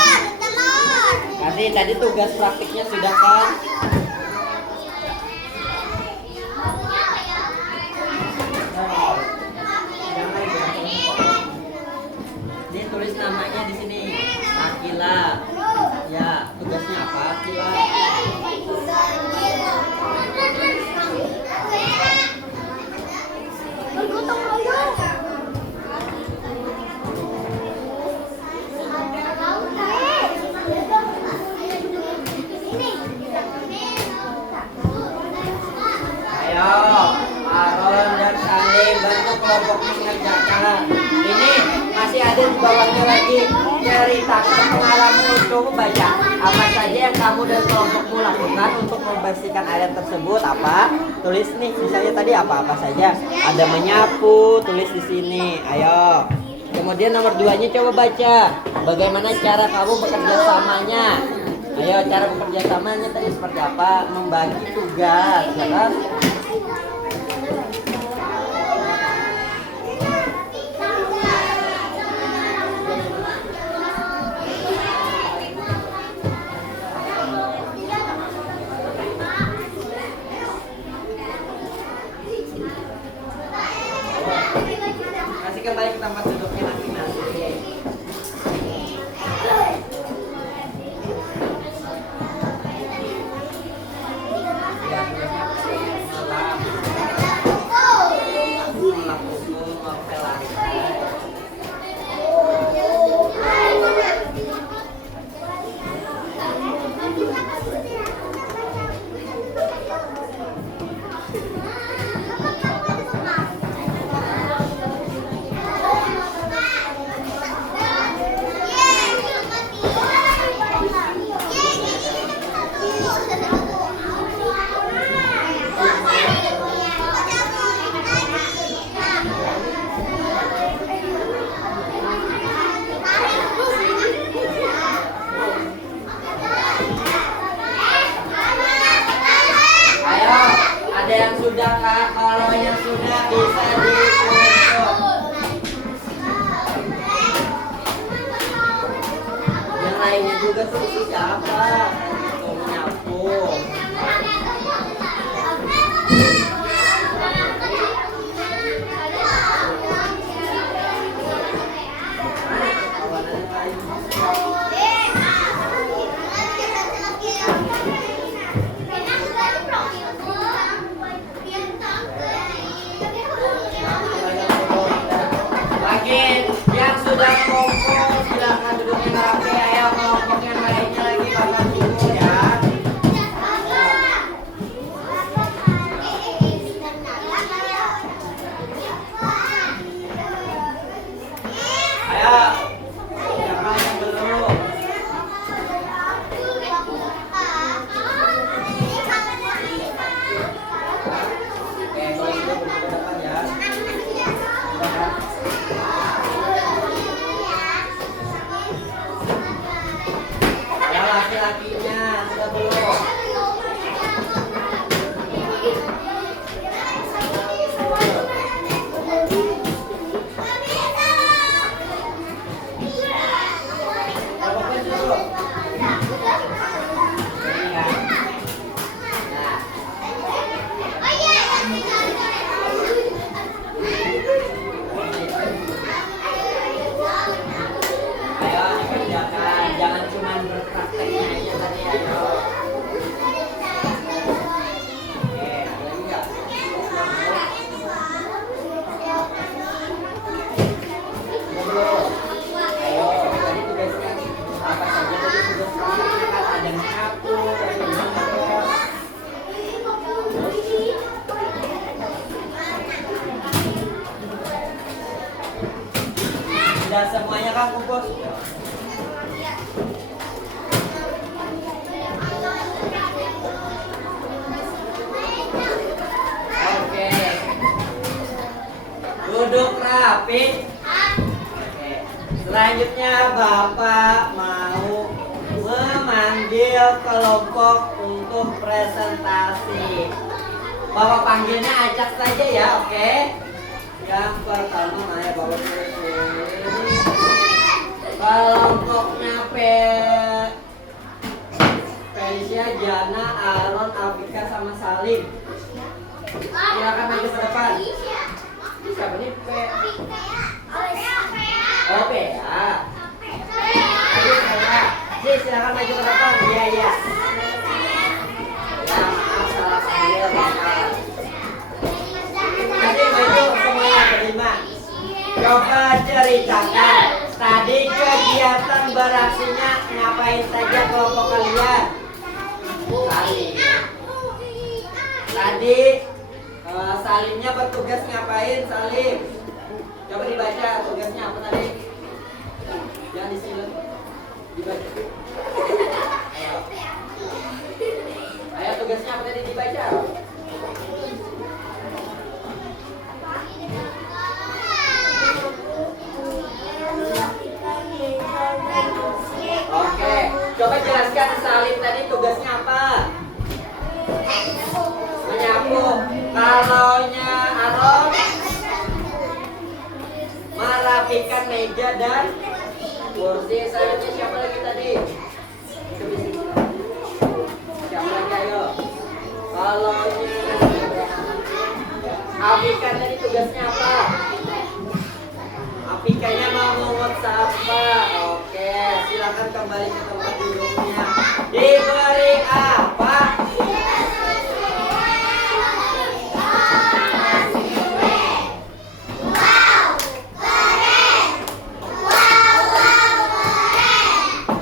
Tadi tugas praktiknya sudah kan? Ini tulis namanya di sini. Akila. Ya, tugasnya apa Akila? Ayo, Aaron dan Salim bantu kelompoknya mengerjakan. Ini masih ada di bawahnya lagi. Ceritakan pengalaman itu baca. Apa saja yang kamu dan kelompokmu lakukan untuk membersihkan area tersebut? Apa? Tulis nih, misalnya tadi apa saja. Ada menyapu, tulis di sini. Ayo. Kemudian nomor 2-nya coba baca. Bagaimana cara kamu bekerja samanya? Ayo, cara bekerja samanya tadi seperti apa? Membagi tugas, ya kan? Kasih kembali ke tempat duduknya masing-masing. Ada yang sudah kak? Kalau yang sudah bisa ditunjuk. Yang lainnya juga sih siapa? Tuh menyapu. Yang sudah kumpul silakan duduknya rapi. Ayo kelompok yang lainnya lagi bapak ibu ya. Ayo siapa yang belum? Oke, kalau sudah berbuka depan ya. Laki-lakinya sudah belum? Udah semuanya kan kumpul? Oke. Duduk rapi. Oke. Selanjutnya Bapak mau memanggil kelompok untuk presentasi. Bapak panggilnya acak saja ya, oke? Yang pertama mana Bapak tulis? Kelompoknya Felicia, Jana, Aaron, Afika sama Salim. Silakan maju ke depan. Siapa nih? Oh, Pea. Jadi silakan maju ke depan. Iya, iya. Ya, maaf salah panggil. Nanti maju semuanya berlima. Coba ceritakan tadi kegiatan beraksinya ngapain saja kelompok kalian? Salim. Tadi Salimnya bertugas ngapain Salim? Coba dibaca tugasnya apa tadi? Jangan disilet. Dibaca. Ayo tugasnya apa tadi dibaca? Oke, coba jelaskan Salim tadi tugasnya apa? Menyapu. Kalaunya Aaron merapikan meja dan kursi. Selanjutnya siapa lagi tadi? Siapa lagi ayo? Kalaunya Afika tadi tugasnya apa? Afikanya mau mengut sampah. Oke, silakan kembali ke tempat duduknya. Diberi apa?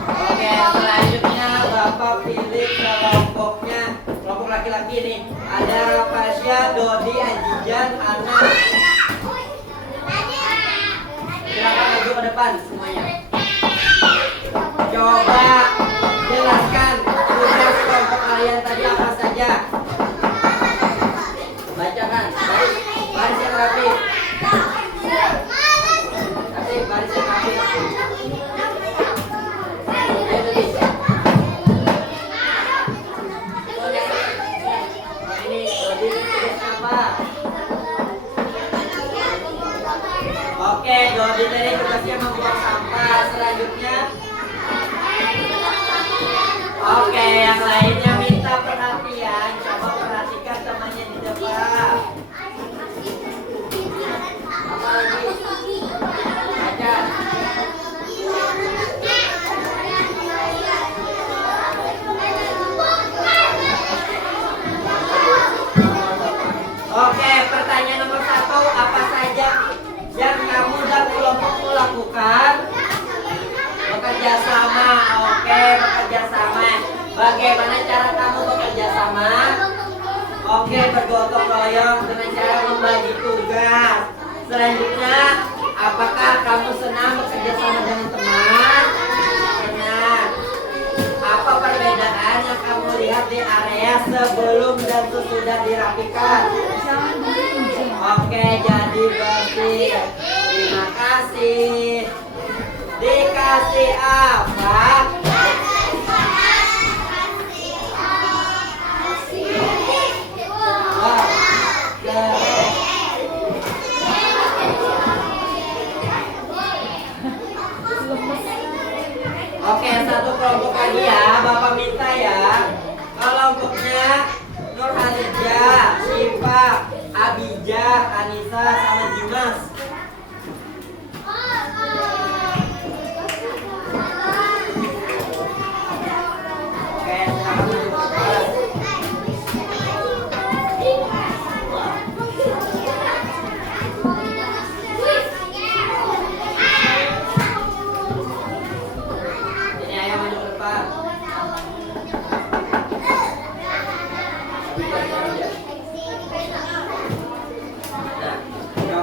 Oke, selanjutnya Bapak pilih kelompoknya. Kelompok laki-laki nih. Ada Rafasya, Dodi, Ajijan, Ana. Silakan maju ke depan semuanya. Coba jelaskan tugas kelompok kalian tadi apa saja. Bacakan. Baris yang rapi. Baris yang rapi. Ayo tulis. Ini Dodi tugasnya apa? Oke, Dodi tadi tugasnya membuang sampah. Selanjutnya, oke, yang lainnya minta perhatian. Coba perhatikan temannya di depan. Apa lagi? Baca. Oke, pertanyaan nomor 1, apa saja yang kamu dan kelompokmu lakukan? Bekerja sama. Oke, bekerja sama. Bagaimana cara kamu bekerja sama? Oke, bergotong royong dengan cara membagi tugas. Selanjutnya, apakah kamu senang bekerja sama dengan teman? Senang. Apa perbedaan yang kamu lihat di area sebelum dan sesudah dirapikan? Oke, jadi bersih. Terima kasih. Dikasih apa? Oke, satu kelompok lagi ya, Bapak minta ya. Kelompoknya Nur Halijah, Syifa, Abijah, Anissa, sama Dimas. Oke, silakan maju ke depan. Ini ayah maju ke depan. Nah,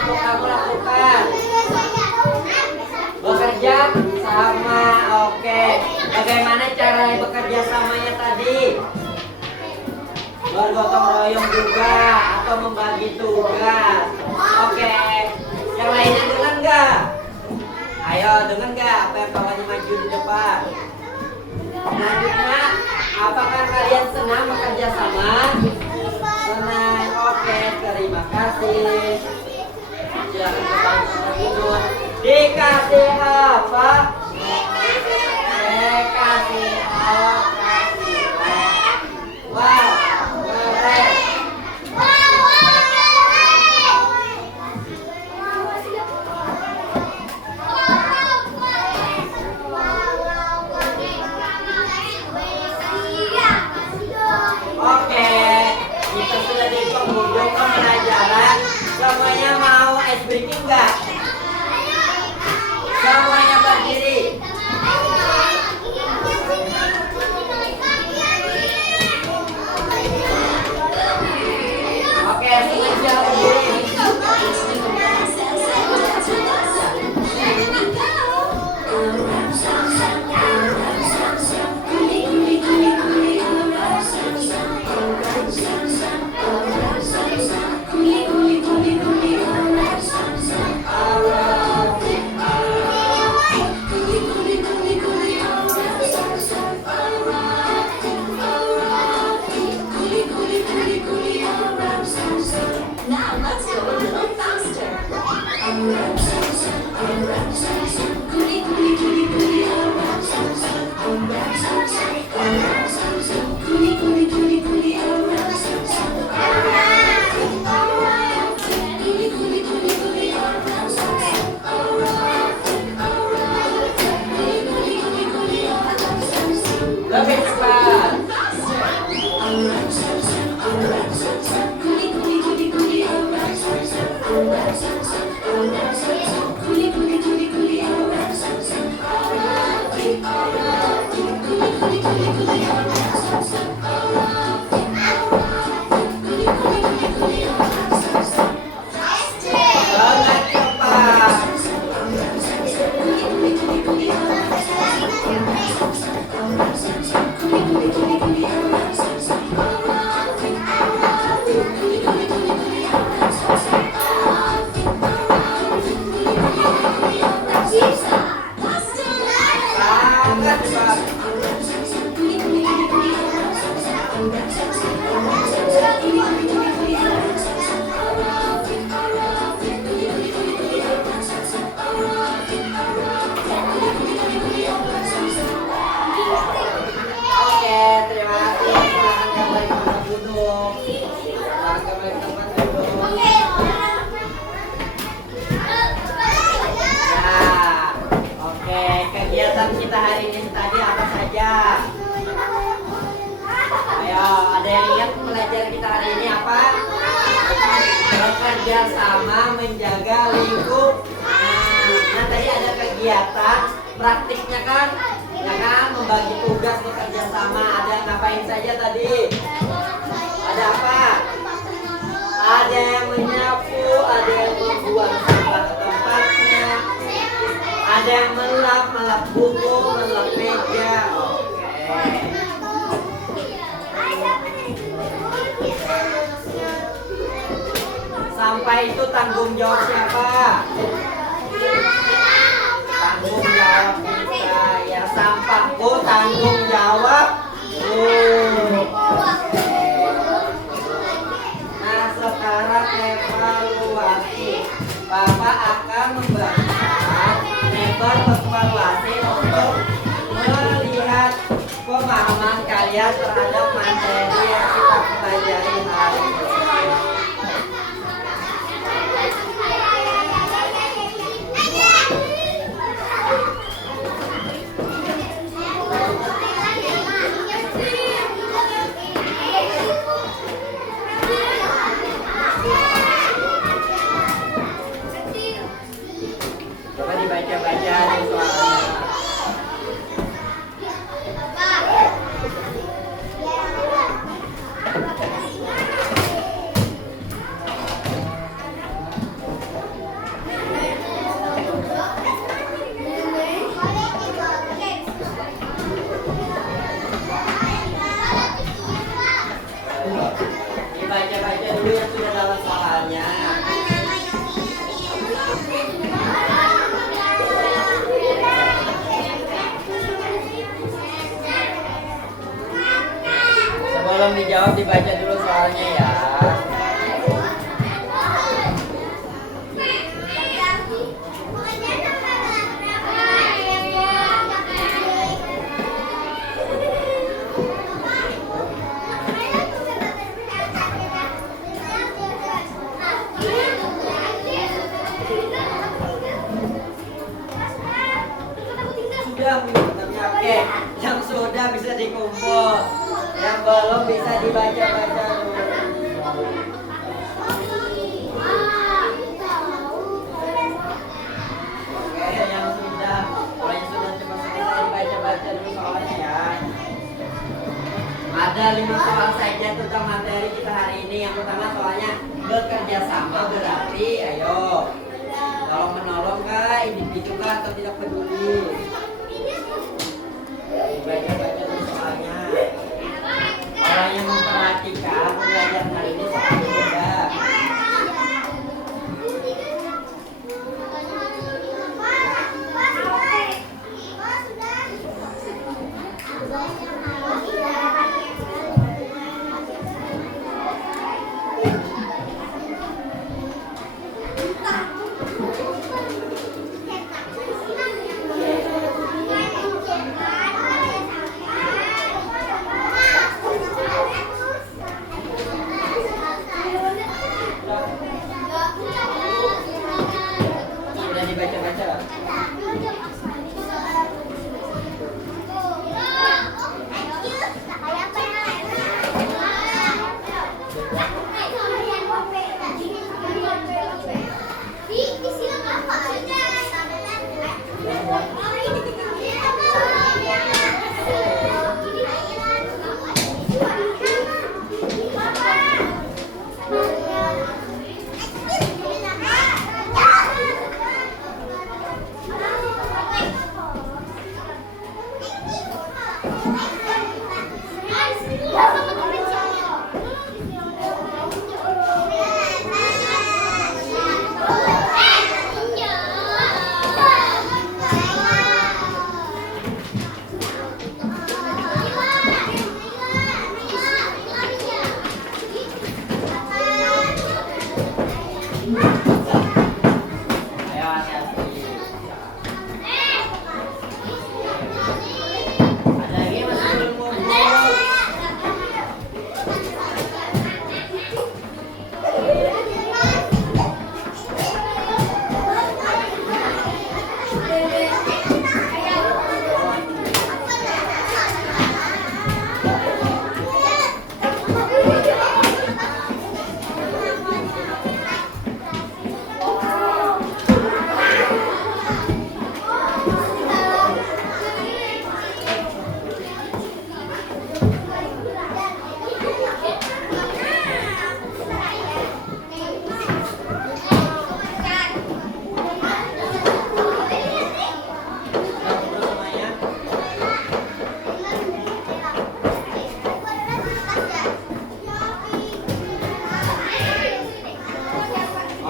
kelompok kamu lakukan? Bekerja sama, oke. Bagaimana cara bekerja samanya tadi? Bergotong royong juga atau membagi tugas. Oke. Yang lainnya dengar nggak? Ayo dengar nggak apa yang kawannya maju di depan? Selanjutnya, apakah kalian senang bekerja sama? Senang. Oke, terima kasih. Silakan kembali duduk. Dikasih apa? Dikasih wow, keren. Oke, kita sudah di penghujung pembelajaran. Semuanya mau ice breaking nggak? Semuanya berdiri. Oke, semuanya berdiri. Now let's go a little faster. Lebih cepat. Sangat cepat. Sangat cepat. Oke, terima kasih. Silakan kembali ke tempat duduk. Silakan kembali ke tempat duduk. Nah, oke, kegiatan kita hari ini tadi apa saja? Ayo, ada yang ingat pelajaran kita hari ini apa? Bekerja sama menjaga lingkungan. Nah, tadi ada kegiatan praktiknya kan? Ya kan, membagi tugas bekerja sama. Ada ngapain saja tadi? Ada apa? Ada yang menyapu, ada yang membuang sampah ke tempatnya, ada yang melap buku, melap meja. Oke. Sampah itu tanggung jawab siapa? Tanggung jawab kita. Ya, sampahku tanggung jawab. Nah, sekarang evaluasi. Bapak akan memberikan evaluasi untuk melihat pemahaman kalian terhadap materi yang kita pelajari hari ini. Coba dibaca-baca nih soalnya. Ayo dibaca dulu soalnya ya. Sudah pinternya. Oke, yang sudah bisa dikumpul, yang belum bisa dibaca-baca dulu. Oke, yang sudah, kalau yang sudah cepat selesai dibaca-baca dulu soalnya ya. Ada 5 soal saja tentang materi kita hari ini. Yang pertama soalnya bekerja sama berarti, ayo, tolong menolong kah, individu kah, atau tidak peduli. Baca-baca dulu soalnya. Orang yang memperhatikan pembelajaran hari ini sangat mudah. Sudah dibaca-baca. Ayo hati-hati. Ada lagi masih belum ngumpul.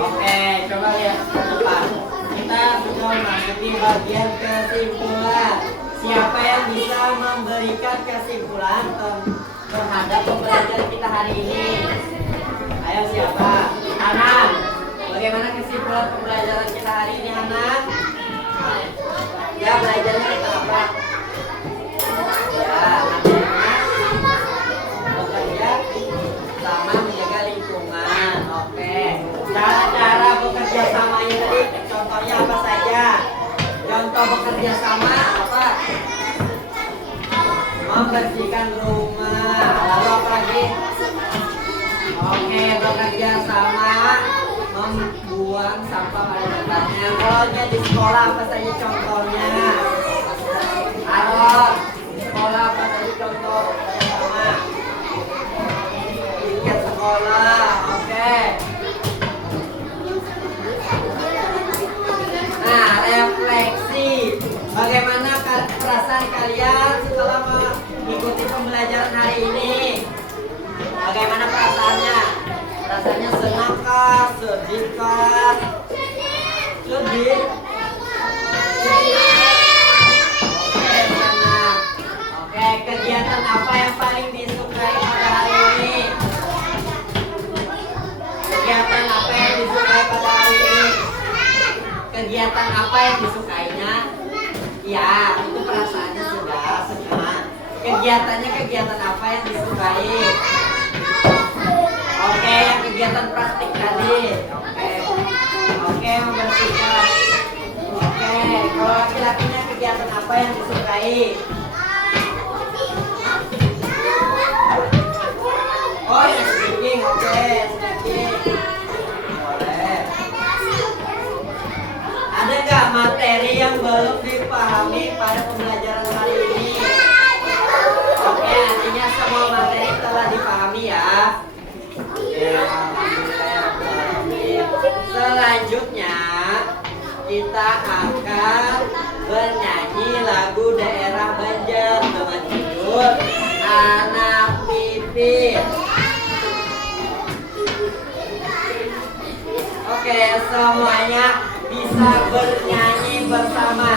Oke, coba lihat ke depan. Kita sudah memasuki bagian kesimpulan. Siapa yang bisa memberikan kesimpulan terhadap pembelajaran kita hari ini? Ayo siapa? Hanan. Bagaimana kesimpulan pembelajaran kita hari ini, Hanan? Ya, belajarnya tentang apa? Ya, bekerja sama menjaga lingkungan. Oke. Cara-cara bekerja samanya tadi contohnya apa saja? Contoh bekerja sama apa? Membersihkan rumah. Lalu apa lagi? Oke, bekerja sama membuang sampah pada tempatnya. Kalau di sekolah apa saja contohnya? Aron, di sekolah apa tadi contoh bekerja sama? Tiket sekolah. Oke. Nah, refleksi. Bagaimana perasaan kalian setelah mengikuti pembelajaran hari ini? Bagaimana perasaannya? Rasanya senang kah? Sedih kah? Sedih? Oke, senang. Oke, kegiatan apa yang paling disukai pada hari ini? kegiatan apa yang disukainya? Ya, itu perasaannya sudah senang. Kegiatannya kegiatan apa yang disukai? Oke, yang kegiatan praktik tadi. Oke, membersihkan. Oke, kalau laki-lakinya kegiatan apa yang disukai? Oh, ya speaking. Oke, speaking. Boleh. Ada nggak materi yang belum dipahami pada pembelajaran hari ini? Oke, artinya semua materi telah dipahami ya. Selanjutnya kita akan bernyanyi lagu daerah Banjar dengan judul Anak Pipit. Oke, semuanya bisa bernyanyi bersama.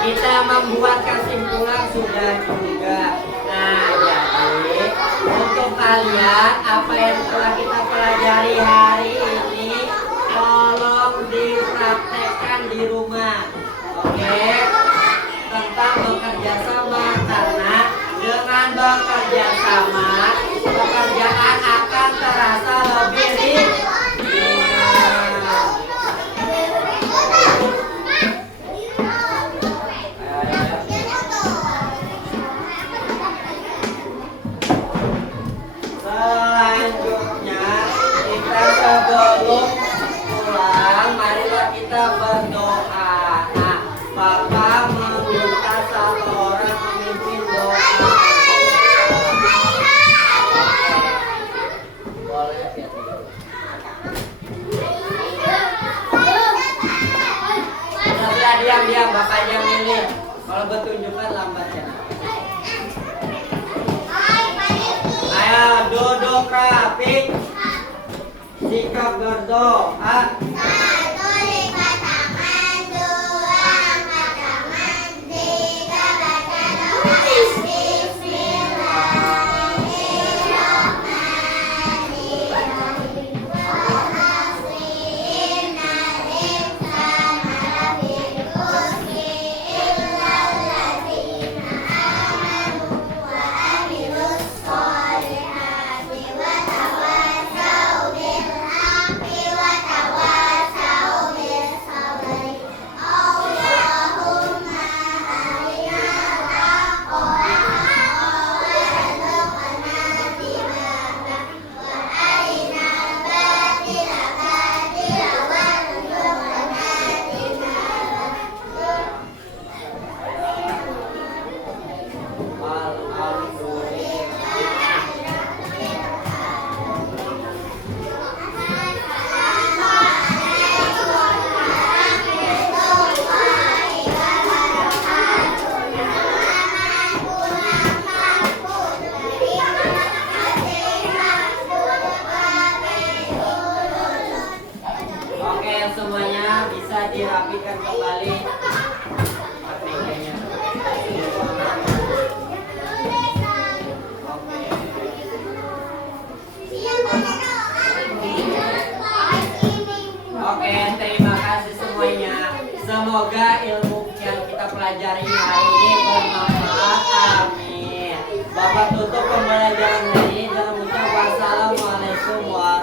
Kita membuat kesimpulan sudah juga. Nah, jadi untuk kalian apa yang telah kita pelajari hari ini tolong dipraktekkan di rumah. Oke? Tentang bekerja sama, karena dengan bekerja sama pekerjaan akan terasa lebih ringan. Selanjutnya kita sebelum pulang, marilah kita berdoa. Nah, Bapak meminta satu orang memimpin doa. Boleh ya. Sudah diam, Bapaknya milih. Kalau bertunjukan lambat ya. Ayo duduk rapi. Sikap berdoa. Wa semuanya bisa dirapikan kembali pakaiannya. Oke, terima kasih semuanya. Semoga ilmu yang kita pelajari hari ini bermanfaat. Amin. Bapak tutup pembelajaran ini dengan mengucap wassalamualaikum warahmatullahi